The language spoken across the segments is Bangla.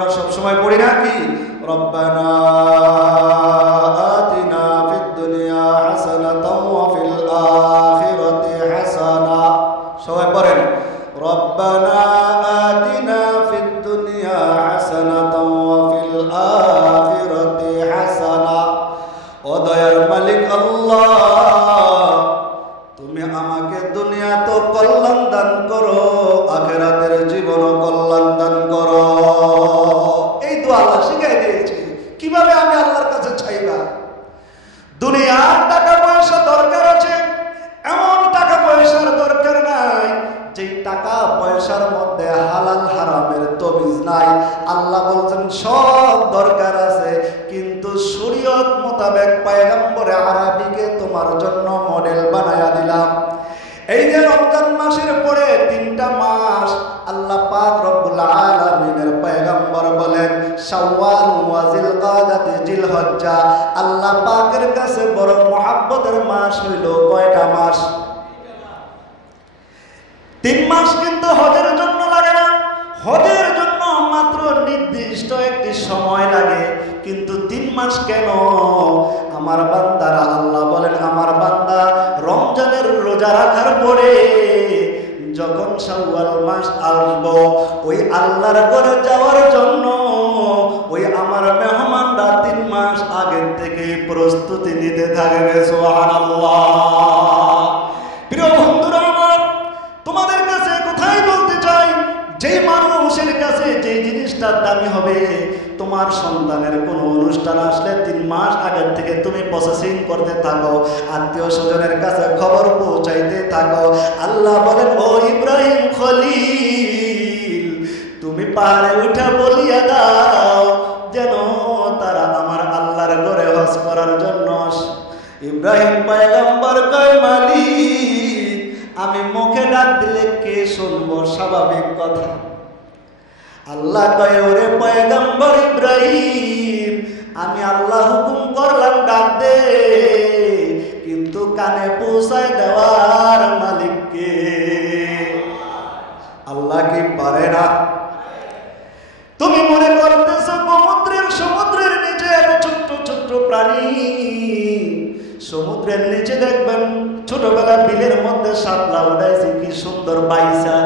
সব সময় পড়ি না কি রব্বানা আতিনা ফিদ দুনিয়া হাসানাতাও ওয়া ফিল আখিরাতি হাসানা সবাই পড়েন রব্বানা আতিনা ফিদ দুনিয়া হাসানাতাও ওয়া ফিল আখিরাতি হাসানা ও দয়ার মালিক আল্লাহ তুমি আমাকে দুনিয়াতে কল্যাণ দান করো আখিরাতের জীবনও কল্যাণ দান করো। আল্লাহ শিখাই দিয়েছে কিভাবে আমি আল্লাহর কাছে চাইবা। দুনিয়ার টাকা পয়সা দরকার আছে, এমন টাকা পয়সার দরকার নাই যে টাকা পয়সার মধ্যে হালাল হারামের তমিজ নাই। আল্লাহ বলছেন সব দরকার আছে, কিন্তু শরীয়ত মোতাবেক পয়গম্বরে আরবিকে তোমার জন্য মডেল বানায়া দিলাম। এই যে রমজান মাসের পরে 3টা মাস আল্লাহ পাক রব্বুল আলামিনের পয়গম্বর বলেন শাওয়াল ওয়া জিলকাদাতে জিলহজ্জা। আল্লাহ পাকের কাছে বড় মহব্বতের মাস হইল কয়টা মাস? 3 মাস কিন্তু হজের জন্য লাগে না, হজের জন্য মাত্র নির্দিষ্ট একটি সময় লাগে, কিন্তু 3 মাস কেন? আমার বান্দারা আল্লাহ বলেন আমার বান্দা রমজানের রোজা রাখার পরে যখন শাওয়াল মাস আসবো ওই আল্লাহর ঘরে যাওয়ার জন্য ওই আমার মেহমানরা 3 মাস আগে থেকে প্রস্তুতি নিতে থাকবে। সুবহানাল্লাহ। প্রিয় বন্ধুরা আমার, তোমাদের কাছে কোথায় বলতে চাই, যে মানুষের কাছে যে জিনিসটা দামি হবে, তোমার সন্তানের কোনো অনুষ্ঠান আসলে 3 মাস আগের থেকে তুমি প্রসেসিং করতে থাকো, আত্মীয় স্বজনের কাছে খবর পৌঁছাইতে থাকো। আল্লাহ বলেন ও ইব্রাহিম খলিল, তুমি পাহাড়ে উঠে বলিয়া দাও যেন তারা আমার আল্লাহর ঘরে হজ করার জন্য। ইব্রাহিম পয়গম্বর কয় মালিক আমি মুখে ডাক দিলে কে শুনবো? স্বাভাবিক কথা। আল্লাহ কয় ওরে পয়গম্বর ইব্রাহিম আমি আল্লাহ হুকুম করলাম ডাক দে, কিন্তু কানে পৌঁছায় দেওয়ার মালিক কে? আল্লাহ কি পারে না? তুমি মনে করতেছো সমুদ্রের নিচে ছোট্ট ছোট্ট প্রাণী, সমুদ্রের নিচে দেখবেন ছোটবেলা বিলের মধ্যে শাপলা উঠাইছে কি সুন্দর বাইসা,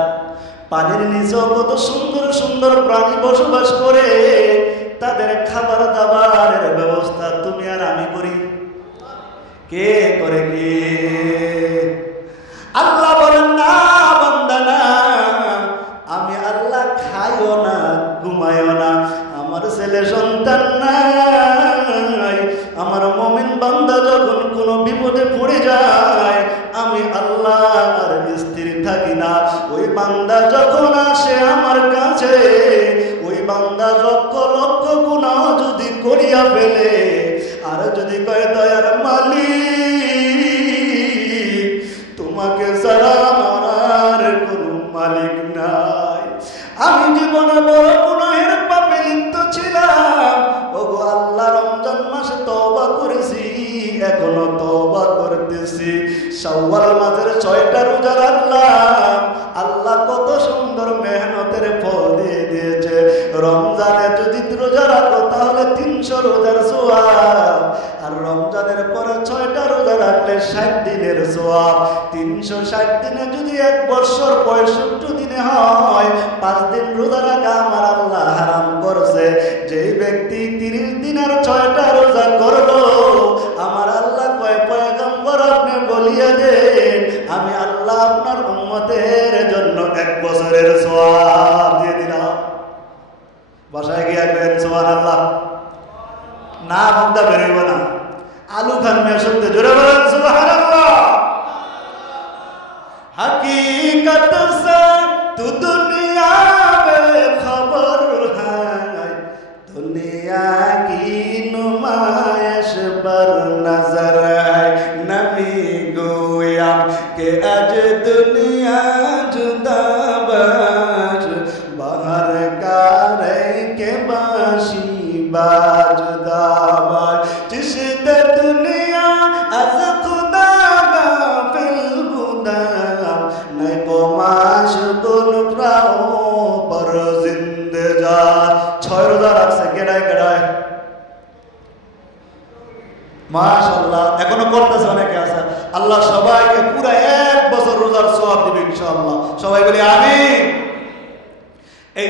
পানির নিচেও কত সুন্দর সুন্দর প্রাণী বসবাস করে, তাদের খাবার দাবারের ব্যবস্থা তুমি আর আমি করি? কে করে? কে? আল্লাহ বলেন না বান্দা না, আমি আল্লাহ খাইও না ঘুমাইও না, আমার ছেলে সন্তান নাই, আমার মুমিন বান্দা যখন কোনো বিপদে পড়ে যায় আমি আল্লাহ আর স্থির থাকি না। ওই বান্দা যখন আসে আমার কাছে, ওই বান্দা লক্ষ লক্ষ গুনাহ যদি করিয়া ফেলে আর যদি কয় দয়ার মালিক তোমাকে ছাড়া আমার কোনো মালিক নাই, আমি জীবনে বড় গুনাহের পাপে লিপ্ত ছিলাম, ওগো আল্লাহ রমজান মাসে তওবা করেছি, এখনো তওবা করতেছি, শাওয়াল মাসের 6টা রোজা রাখলাম, আল্লাহ কত সুন্দর মেহনতের ফল দিয়ে দিয়েছে। রমজানে যদি রোজা রাখো তাহলে 300 রোজার সওয়াব, আর রমজানের পরে 6টা রোজা রাখলে 60 দিনের সওয়াব। 360 দিনে যদি 1 বছর 65 দিনে হয়, 5 দিন রোজা রাখা আমার আল্লাহ হারাম করছে। যেই ব্যক্তি 30 দিন আর 6টা রোজা করলো, আমার আল্লাহ কয় পয়গম্বর আপনি বলিয়া দেন আমি আল্লাহ আপনার উম্মতের জন্য 1 বছরের সওয়াব দিয়ে দিলাম। বাসায় গিয়ে করেন সুবহানাল্লাহ। না মুখটা বেরোইব না, আলু খান মেয়ে শুনতে জোরে বলেন সুবহানাল্লাহ। हकीकत से तू दुनिया में खबर है, दुनिया की नुमाइश पर नजर है, नबी गोया के आज दुनिया जुदा बाज, बाहर का रे के बाशी बाजुदा बाज, जिस दुनिया आज खुदा মাস গুন প্রাও পর জিন্দে যা 6 মাশাআল্লাহ, এখনো করতেছে অনেকে আছে। আল্লাহ সবাইকে পুরো 1 বছর রোজার সওয়াব দিবে ইনশাআল্লাহ। সবাই বলি আমিন। এই